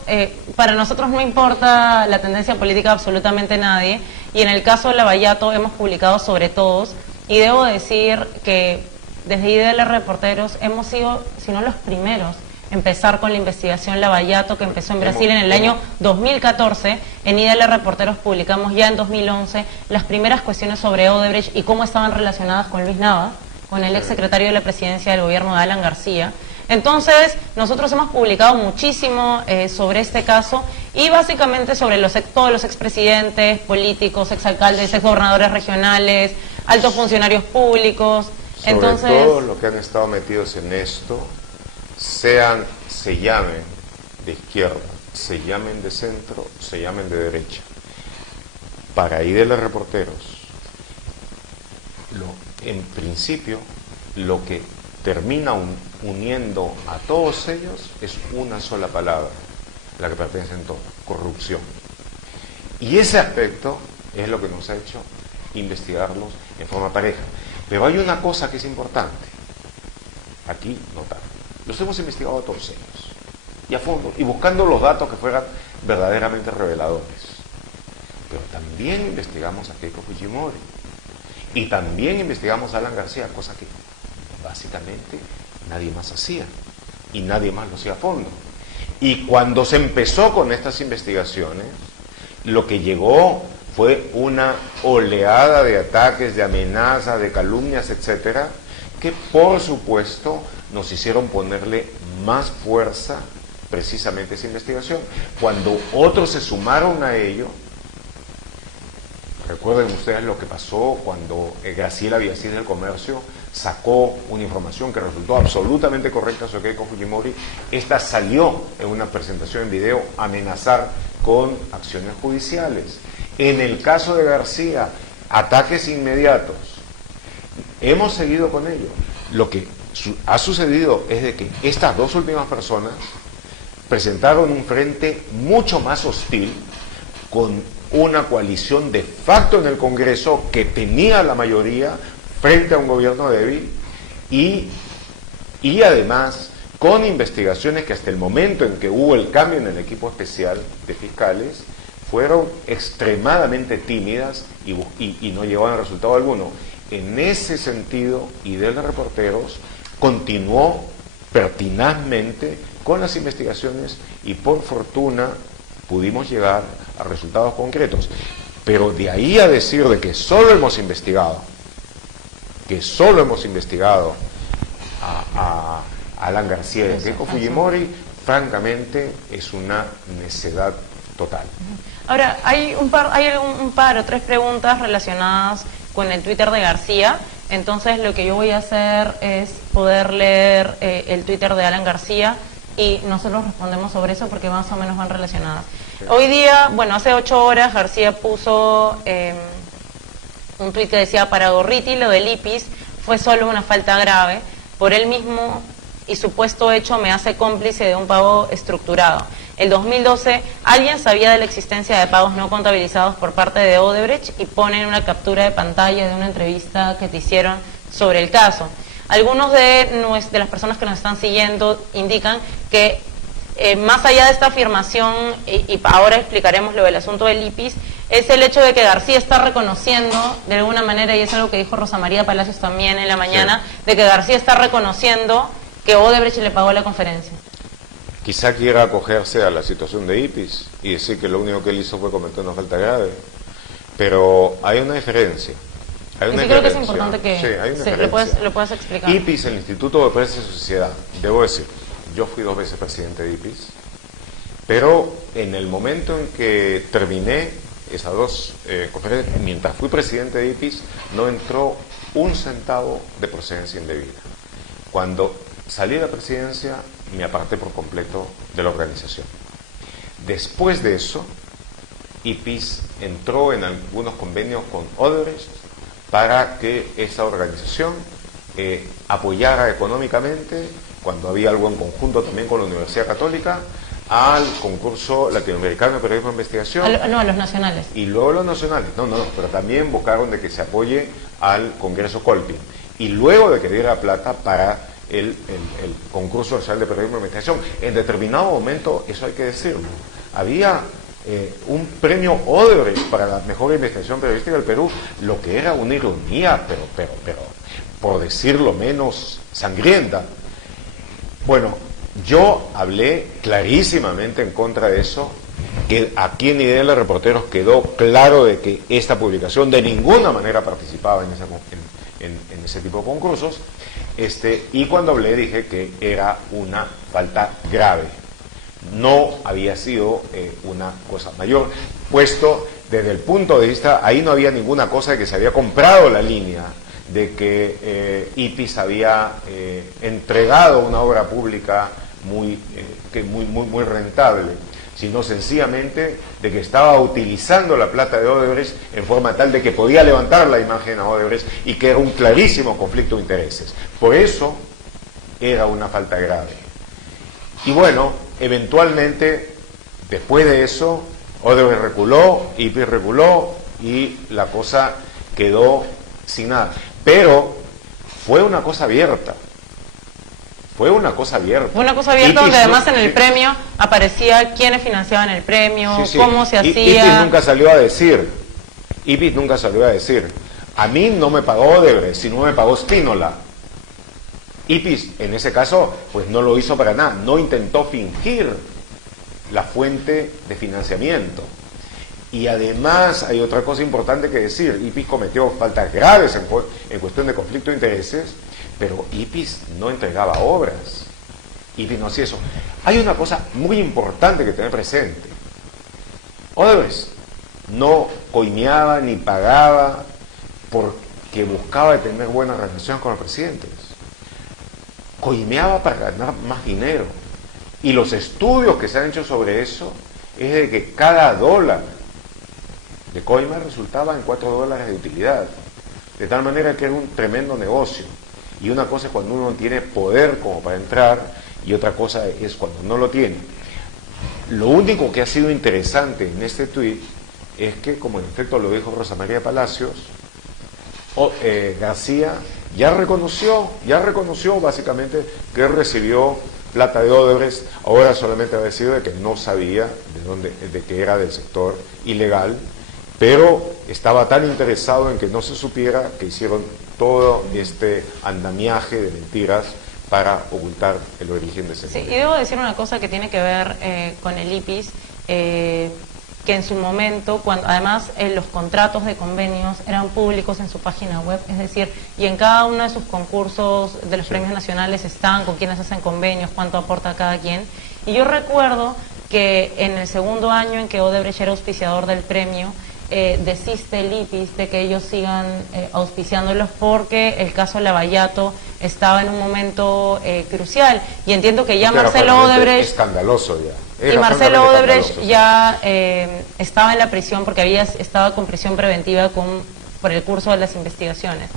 para nosotros no importa la tendencia política de absolutamente nadie, y en el caso de Lavallato hemos publicado sobre todos, y debo decir que desde IDL Reporteros hemos sido, si no los primeros, empezar con la investigación Lavallato, que empezó en Brasil en el año 2014. En IDL Reporteros publicamos ya en 2011 las primeras cuestiones sobre Odebrecht y cómo estaban relacionadas con Luis Nava, con el ex secretario de la presidencia del gobierno de Alan García. Entonces, nosotros hemos publicado muchísimo sobre este caso y básicamente sobre todos los expresidentes, políticos, exalcaldes, exgobernadores regionales, altos funcionarios públicos. Sobre todo los que han estado metidos en esto, se llamen de izquierda, se llamen de centro, se llamen de derecha. Para IDL Reporteros, en principio, lo que termina uniendo a todos ellos es una sola palabra, la que pertenece en todo, corrupción. Y ese aspecto es lo que nos ha hecho investigarlos en forma pareja. Pero hay una cosa que es importante, aquí notar. Los hemos investigado a todos ellos, y a fondo, y buscando los datos que fueran verdaderamente reveladores. Pero también investigamos a Keiko Fujimori, y también investigamos a Alan García, cosa que básicamente nadie más hacía, y nadie más lo hacía a fondo. Y cuando se empezó con estas investigaciones, lo que llegó fue una oleada de ataques, de amenazas, de calumnias, etcétera, que por supuesto nos hicieron ponerle más fuerza precisamente a esa investigación. Cuando otros se sumaron a ello, recuerden ustedes lo que pasó cuando Graciela Villasís del Comercio sacó una información que resultó absolutamente correcta sobre Keiko Fujimori. Esta salió en una presentación en video a amenazar con acciones judiciales. En el caso de García, ataques inmediatos. Hemos seguido con ello. Lo que ha sucedido es de que estas dos últimas personas presentaron un frente mucho más hostil, con una coalición de facto en el Congreso que tenía la mayoría frente a un gobierno débil y además con investigaciones que hasta el momento en que hubo el cambio en el equipo especial de fiscales fueron extremadamente tímidas y no llevaron a resultado alguno. En ese sentido, IDL Reporteros continuó pertinazmente con las investigaciones y por fortuna pudimos llegar a resultados concretos. Pero de ahí a decir de que solo hemos investigado a Alan García y a Keiko Fujimori, francamente es una necedad total. Ahora, hay un par o tres preguntas relacionadas con el Twitter de García. Entonces lo que yo voy a hacer es poder leer el Twitter de Alan García y nosotros respondemos sobre eso porque más o menos van relacionadas. Sí. Hoy día, bueno, hace 8 horas García puso un tuit que decía: para Gorriti lo del IPIS fue solo una falta grave, por él mismo y supuesto hecho me hace cómplice de un pago estructurado. El 2012 alguien sabía de la existencia de pagos no contabilizados por parte de Odebrecht y ponen una captura de pantalla de una entrevista que te hicieron sobre el caso. Algunos de las personas que nos están siguiendo indican que más allá de esta afirmación, y ahora explicaremos lo del asunto del IPIS, es el hecho de que García está reconociendo de alguna manera, y es algo que dijo Rosa María Palacios también en la mañana, sí, de que García está reconociendo que Odebrecht le pagó la conferencia. Quizá quiera acogerse a la situación de IPIS y decir que lo único que él hizo fue cometer una falta grave. pero hay una diferencia. Hay una sí creo que es importante que sí, hay una lo puedas explicar. IPIS, el Instituto de Prensa y Sociedad, debo decir, yo fui 2 veces presidente de IPIS, pero en el momento en que terminé esas 2 conferencias, mientras fui presidente de IPIS, no entró un centavo de procedencia indebida. Cuando salí de la presidencia, me aparté por completo de la organización. Después de eso, IPIS entró en algunos convenios con Odebrecht para que esta organización apoyara económicamente, cuando había algo en conjunto también con la Universidad Católica, al concurso latinoamericano de periodismo de investigación. No, a los nacionales. Y luego los nacionales, pero también buscaron de que se apoye al Congreso Colpin. Y luego de que diera plata para el concurso nacional de periodismo de investigación. En determinado momento, eso hay que decirlo, había un premio Odebrecht para la mejor investigación periodística del Perú, lo que era una ironía, pero por decirlo menos sangrienta. Bueno, yo hablé clarísimamente en contra de eso, que aquí en Idea de Reporteros quedó claro de que esta publicación de ninguna manera participaba en ese tipo de concursos, y cuando hablé dije que era una falta grave. No había sido una cosa mayor, puesto desde el punto de vista, ahí no había ninguna cosa de que se había comprado la línea, de que IPIS había entregado una obra pública muy rentable, sino sencillamente de que estaba utilizando la plata de Odebrecht en forma tal de que podía levantar la imagen a Odebrecht y que era un clarísimo conflicto de intereses. Por eso era una falta grave. Y bueno, eventualmente, después de eso, Odebrecht reculó, IPIS reculó y la cosa quedó sin nada. Pero fue una cosa abierta. Fue una cosa abierta. Fue una cosa abierta donde además en el premio aparecía quiénes financiaban el premio, cómo se hacía. IPIS nunca salió a decir. IPIS nunca salió a decir. A mí no me pagó Odebrecht, sino me pagó Spínola. IPIS, en ese caso, pues no lo hizo para nada. No intentó fingir la fuente de financiamiento. Y además hay otra cosa importante que decir. IPIS cometió faltas graves en cuestión de conflicto de intereses, pero IPIS no entregaba obras. IPIS no hacía eso. Hay una cosa muy importante que tener presente. Odebrecht no coimeaba ni pagaba porque buscaba tener buenas relaciones con los presidentes. Coimeaba para ganar más dinero. Y los estudios que se han hecho sobre eso es de que cada dólar de coima resultaba en $4 de utilidad. De tal manera que era un tremendo negocio. Y una cosa es cuando uno tiene poder como para entrar y otra cosa es cuando no lo tiene. Lo único que ha sido interesante en este tuit es que, como en efecto lo dijo Rosa María Palacios, García ya reconoció básicamente que recibió plata de Odebrecht. Ahora solamente ha decidido de que no sabía de que era del sector ilegal, pero estaba tan interesado en que no se supiera que hicieron todo este andamiaje de mentiras para ocultar el origen de ese dinero. Sí, y debo decir una cosa que tiene que ver con el IPIS, que en su momento, cuando además los contratos de convenios eran públicos en su página web, es decir, y en cada uno de sus concursos de los premios nacionales están con quienes hacen convenios, cuánto aporta cada quien. Y yo recuerdo que en el segundo año en que Odebrecht era auspiciador del premio, desiste el IPIS de que ellos sigan auspiciándolos porque el caso Lavallato estaba en un momento crucial, y entiendo que ya Marcelo Odebrecht, escandaloso ya, y Marcelo Odebrecht ya estaba en la prisión porque había estado con prisión preventiva por el curso de las investigaciones.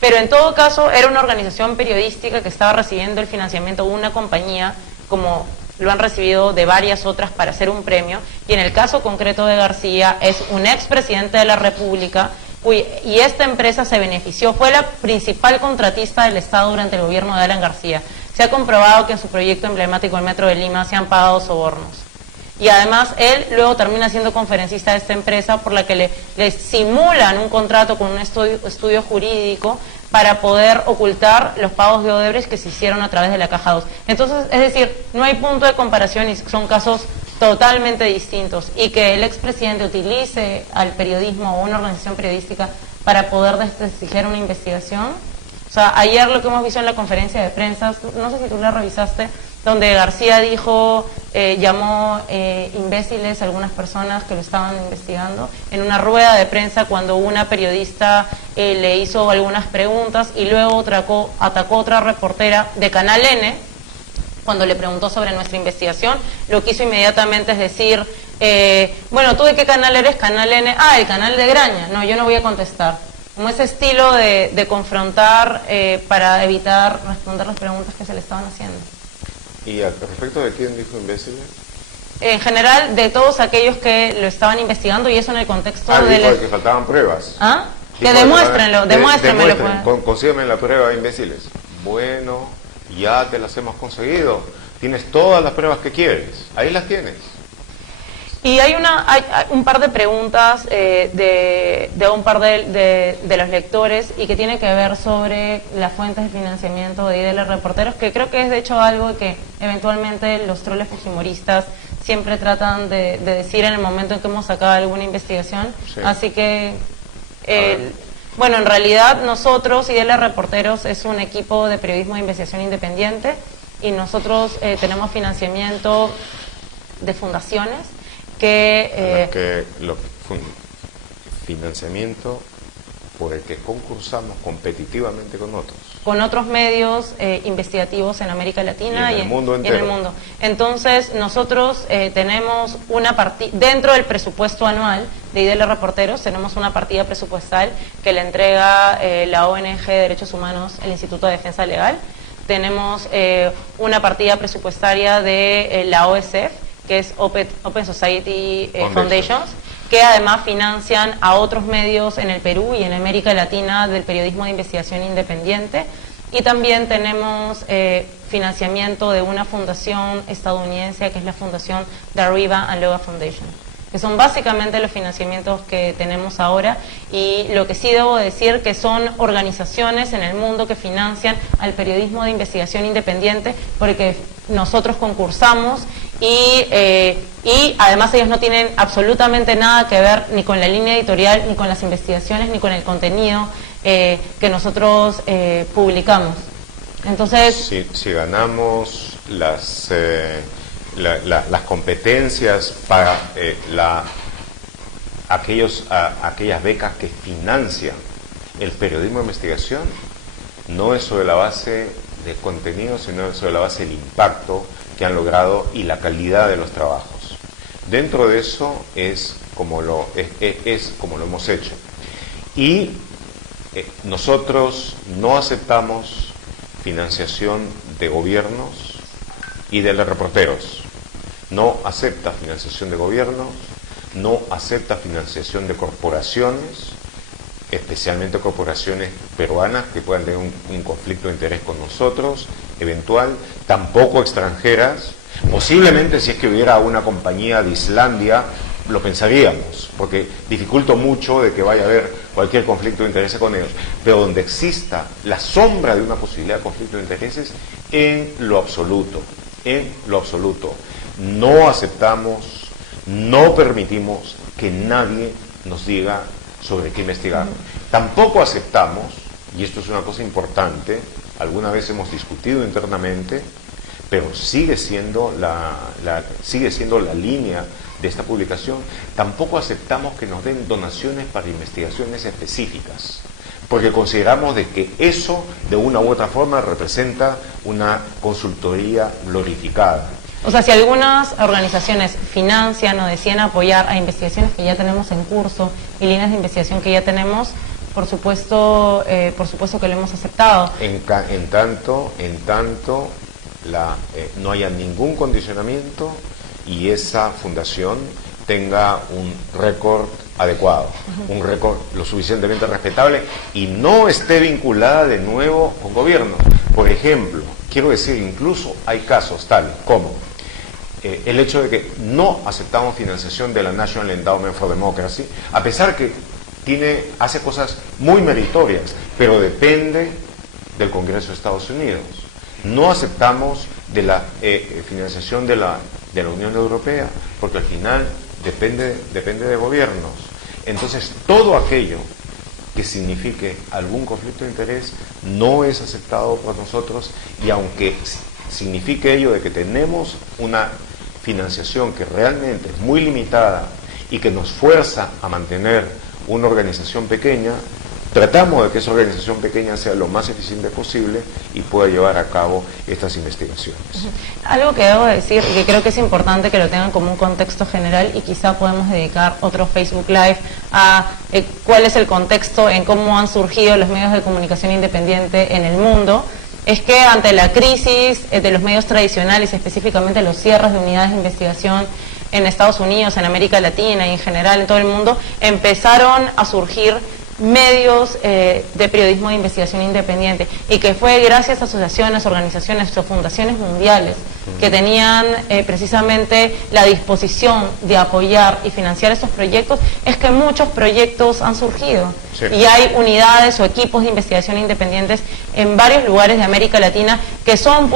Pero en todo caso era una organización periodística que estaba recibiendo el financiamiento de una compañía, como lo han recibido de varias otras para hacer un premio, y en el caso concreto de García es un expresidente de la República y esta empresa se benefició, fue la principal contratista del Estado durante el gobierno de Alan García. Se ha comprobado que en su proyecto emblemático el Metro de Lima se han pagado sobornos. Y además él luego termina siendo conferencista de esta empresa, por la que le simulan un contrato con un estudio jurídico para poder ocultar los pagos de Odebrecht que se hicieron a través de la Caja 2. Entonces, es decir, no hay punto de comparación y son casos totalmente distintos y que el expresidente utilice al periodismo o una organización periodística para poder desprestigiar una investigación. O sea, ayer lo que hemos visto en la conferencia de prensa, no sé si tú la revisaste, donde García dijo, llamó imbéciles a algunas personas que lo estaban investigando, en una rueda de prensa cuando una periodista le hizo algunas preguntas y luego atacó a otra reportera de Canal N, cuando le preguntó sobre nuestra investigación, lo que hizo inmediatamente es decir, bueno, ¿tú de qué canal eres? Canal N, el canal de Graña, no, yo no voy a contestar. Como ese estilo de confrontar para evitar responder las preguntas que se le estaban haciendo. ¿Y al respecto de quién dijo imbéciles? En general, de todos aquellos que lo estaban investigando, y eso en el contexto de... Dijo que faltaban pruebas. Que demuéstrenlo, demuéstrenmelo. Consígueme la prueba, imbéciles. Bueno, ya te las hemos conseguido. Tienes todas las pruebas que quieres. Ahí las tienes. Y hay un par de preguntas de un par de los lectores y que tiene que ver sobre las fuentes de financiamiento de IDL Reporteros, que creo que es de hecho algo que eventualmente los troles fujimoristas siempre tratan de decir en el momento en que hemos sacado alguna investigación. Sí. Así que, bueno, en realidad nosotros, IDL Reporteros, es un equipo de periodismo de investigación independiente y nosotros tenemos financiamiento de fundaciones financiamiento por el que concursamos competitivamente con otros medios investigativos en América Latina y en el mundo entero. En el mundo. Entonces nosotros tenemos una partida dentro del presupuesto anual de IDL Reporteros, tenemos una partida presupuestal que le entrega la ONG de Derechos Humanos, el Instituto de Defensa Legal. Tenemos una partida presupuestaria de la OSF, que es Open Society Foundations, que además financian a otros medios en el Perú y en América Latina del periodismo de investigación independiente. Y también tenemos financiamiento de una fundación estadounidense, que es la Fundación Dariba and Loga Foundation, que son básicamente los financiamientos que tenemos ahora. Y lo que sí debo decir que son organizaciones en el mundo que financian al periodismo de investigación independiente, porque nosotros concursamos y además ellos no tienen absolutamente nada que ver ni con la línea editorial, ni con las investigaciones, ni con el contenido que nosotros publicamos. Entonces, si ganamos las competencias para aquellas becas que financian el periodismo de investigación, no es sobre la base de contenido, sino sobre la base del impacto que han logrado y la calidad de los trabajos. Dentro de eso es como lo hemos hecho. Y nosotros no aceptamos financiación de gobiernos y de los reporteros. No acepta financiación de gobiernos, no acepta financiación de corporaciones, especialmente corporaciones peruanas que puedan tener un conflicto de interés con nosotros, eventual, tampoco extranjeras. Posiblemente si es que hubiera una compañía de Islandia, lo pensaríamos, porque dificulta mucho de que vaya a haber cualquier conflicto de intereses con ellos, pero donde exista la sombra de una posibilidad de conflicto de intereses, en lo absoluto, no aceptamos, no permitimos que nadie nos diga sobre qué investigar. Tampoco aceptamos, y esto es una cosa importante, alguna vez hemos discutido internamente, pero sigue siendo la línea de esta publicación, tampoco aceptamos que nos den donaciones para investigaciones específicas, porque consideramos de que eso de una u otra forma representa una consultoría glorificada. O sea, si algunas organizaciones financian o deciden apoyar a investigaciones que ya tenemos en curso y líneas de investigación que ya tenemos, por supuesto que lo hemos aceptado. En tanto no haya ningún condicionamiento y esa fundación tenga un récord adecuado, un récord lo suficientemente respetable y no esté vinculada de nuevo con gobiernos. Por ejemplo, quiero decir, incluso hay casos tal como el hecho de que no aceptamos financiación de la National Endowment for Democracy, a pesar que hace cosas muy meritorias, pero depende del Congreso de Estados Unidos. No aceptamos de la financiación de la de la Unión Europea, porque al final depende de gobiernos. Entonces, todo aquello que signifique algún conflicto de interés no es aceptado por nosotros, y aunque signifique ello de que tenemos una financiación que realmente es muy limitada y que nos fuerza a mantener una organización pequeña, tratamos de que esa organización pequeña sea lo más eficiente posible y pueda llevar a cabo estas investigaciones. Algo que debo decir y que creo que es importante que lo tengan como un contexto general, y quizá podemos dedicar otro Facebook Live a cuál es el contexto en cómo han surgido los medios de comunicación independiente en el mundo, es que ante la crisis de los medios tradicionales, específicamente los cierres de unidades de investigación en Estados Unidos, en América Latina y en general en todo el mundo, empezaron a surgir medios de periodismo de investigación independiente, y que fue gracias a asociaciones, organizaciones o fundaciones mundiales que tenían precisamente la disposición de apoyar y financiar estos proyectos, es que muchos proyectos han surgido. Sí. Y hay unidades o equipos de investigación independientes en varios lugares de América Latina que son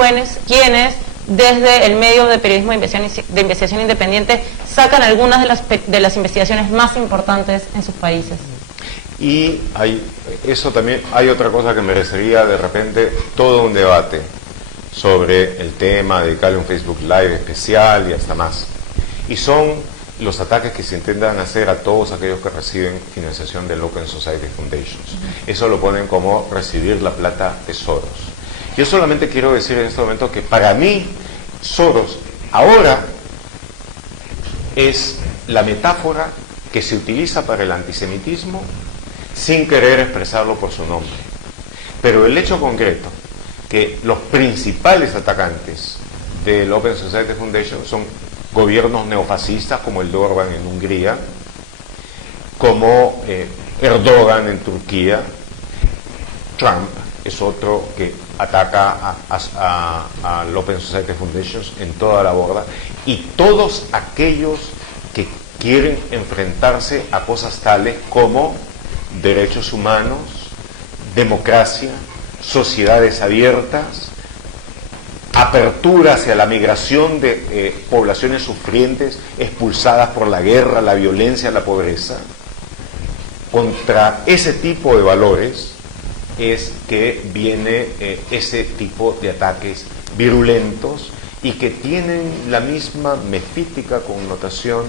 quienes desde el medio de periodismo de investigación independiente sacan algunas de las investigaciones más importantes en sus países. Y eso también, hay otra cosa que merecería de repente todo un debate sobre el tema, dedicarle un Facebook Live especial y hasta más. Y son los ataques que se intentan hacer a todos aquellos que reciben financiación del Open Society Foundations. Eso lo ponen como recibir la plata de Soros. Yo solamente quiero decir en este momento que para mí Soros ahora es la metáfora que se utiliza para el antisemitismo sin querer expresarlo por su nombre. Pero el hecho concreto que los principales atacantes del Open Society Foundation son gobiernos neofascistas como el de Orbán en Hungría, como Erdogan en Turquía, Trump es otro que ataca al Open Society Foundation en toda la borda, y todos aquellos que quieren enfrentarse a cosas tales como derechos humanos, democracia, sociedades abiertas, apertura hacia la migración de poblaciones sufrientes expulsadas por la guerra, la violencia, la pobreza. Contra ese tipo de valores es que viene ese tipo de ataques virulentos y que tienen la misma mefítica connotación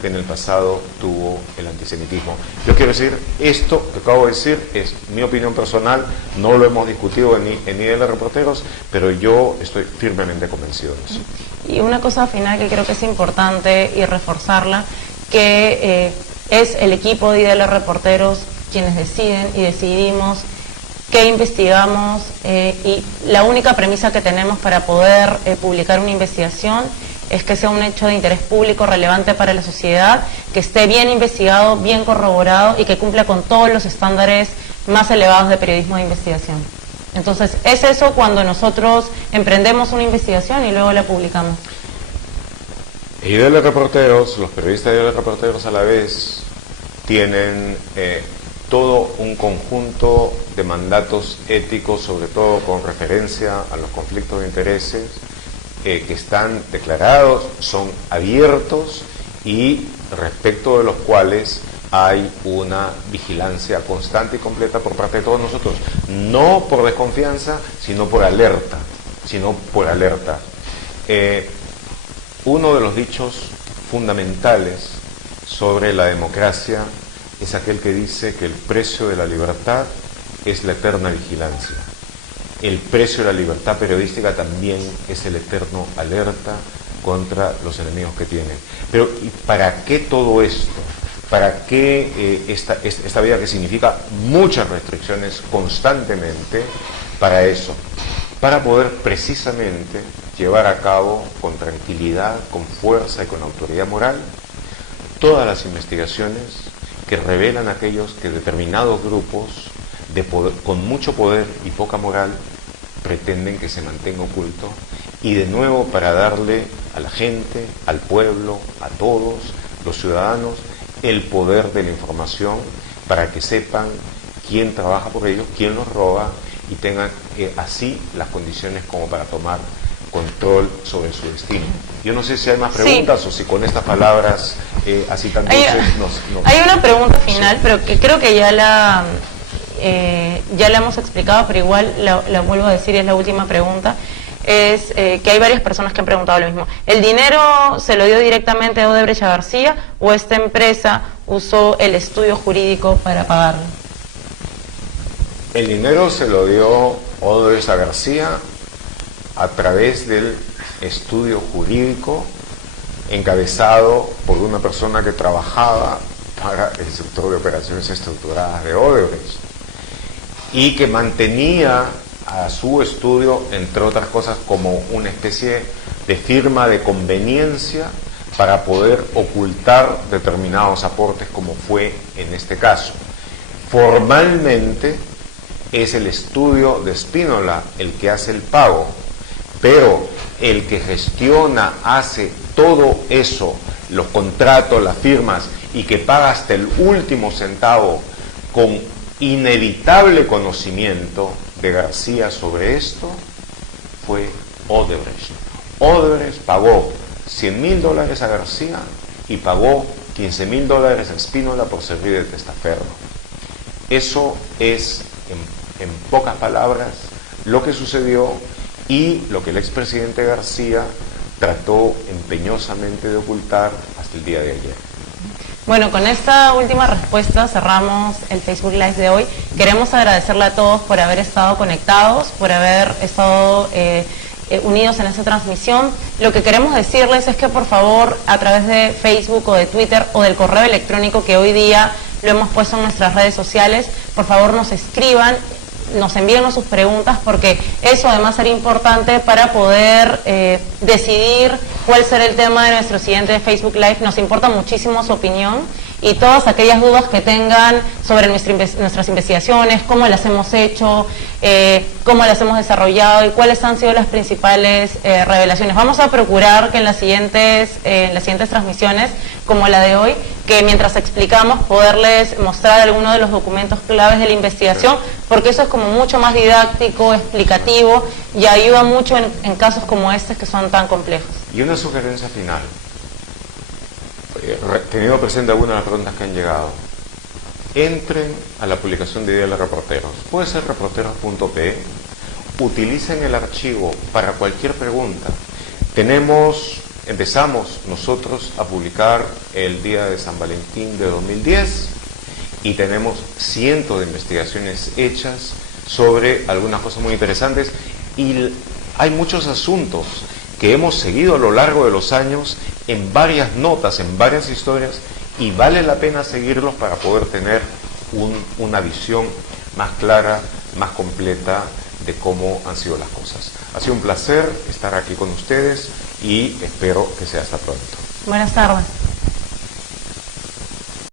que en el pasado tuvo el antisemitismo. Yo quiero decir, esto que acabo de decir es mi opinión personal, no lo hemos discutido en IDL Reporteros, pero yo estoy firmemente convencido de eso. Y una cosa final que creo que es importante y reforzarla, que es el equipo de IDL Reporteros quienes deciden y decidimos qué investigamos, y la única premisa que tenemos para poder publicar una investigación es que sea un hecho de interés público relevante para la sociedad, que esté bien investigado, bien corroborado y que cumpla con todos los estándares más elevados de periodismo de investigación. Entonces, es eso cuando nosotros emprendemos una investigación y luego la publicamos. IDL Reporteros, los periodistas de IDL Reporteros a la vez tienen todo un conjunto de mandatos éticos, sobre todo con referencia a los conflictos de intereses, que están declarados, son abiertos y respecto de los cuales hay una vigilancia constante y completa por parte de todos nosotros, no por desconfianza, sino por alerta, uno de los dichos fundamentales sobre la democracia es aquel que dice que el precio de la libertad es la eterna vigilancia. El precio de la libertad periodística también es el eterno alerta contra los enemigos que tienen. Pero ¿y para qué todo esto? ¿Para qué esta vida que significa muchas restricciones constantemente? Para eso, para poder precisamente llevar a cabo con tranquilidad, con fuerza y con autoridad moral todas las investigaciones que revelan aquellos que determinados grupos con mucho poder y poca moral pretenden que se mantenga oculto, y de nuevo para darle a la gente, al pueblo, a todos los ciudadanos el poder de la información para que sepan quién trabaja por ellos, quién los roba, y tengan así las condiciones como para tomar control sobre su destino. Yo no sé si hay más preguntas o si con estas palabras así tan dulces Hay una pregunta final, pero que creo que ya la hemos explicado, pero igual la vuelvo a decir, es la última pregunta. Es que hay varias personas que han preguntado lo mismo. ¿El dinero se lo dio directamente a Odebrecht a García o esta empresa usó el estudio jurídico para pagarlo? El dinero se lo dio Odebrecht a García a través del estudio jurídico encabezado por una persona que trabajaba para el sector de operaciones estructuradas de Odebrecht y que mantenía a su estudio, entre otras cosas, como una especie de firma de conveniencia para poder ocultar determinados aportes, como fue en este caso. Formalmente es el estudio de Spínola el que hace el pago, pero el que gestiona, hace todo eso, los contratos, las firmas, y que paga hasta el último centavo con inevitable conocimiento de García sobre esto, fue Odebrecht. Odebrecht pagó $100.000 a García y pagó $15.000 a Spínola por servir de testaferro. Eso es, en pocas palabras, lo que sucedió y lo que el expresidente García trató empeñosamente de ocultar hasta el día de ayer. Bueno, con esta última respuesta cerramos el Facebook Live de hoy. Queremos agradecerle a todos por haber estado conectados, por haber estado unidos en esta transmisión. Lo que queremos decirles es que por favor, a través de Facebook o de Twitter o del correo electrónico que hoy día lo hemos puesto en nuestras redes sociales, por favor nos escriban, nos envíen sus preguntas, porque eso además será importante para poder decidir cuál será el tema de nuestro siguiente Facebook Live. Nos importa muchísimo su opinión y todas aquellas dudas que tengan sobre nuestras investigaciones, cómo las hemos hecho, cómo las hemos desarrollado y cuáles han sido las principales revelaciones. Vamos a procurar que en las siguientes transmisiones, como la de hoy, que mientras explicamos poderles mostrar algunos de los documentos claves de la investigación, porque eso es como mucho más didáctico, explicativo y ayuda mucho en casos como estos que son tan complejos. Y una sugerencia final, teniendo presente algunas de las preguntas que han llegado: entren a la publicación de Ideales Reporteros, puede ser reporteros.pe, utilicen el archivo para cualquier pregunta. Empezamos nosotros a publicar el día de San Valentín de 2010 y tenemos cientos de investigaciones hechas sobre algunas cosas muy interesantes, y hay muchos asuntos que hemos seguido a lo largo de los años en varias notas, en varias historias, y vale la pena seguirlos para poder tener una visión más clara, más completa de cómo han sido las cosas. Ha sido un placer estar aquí con ustedes y espero que sea hasta pronto. Buenas tardes.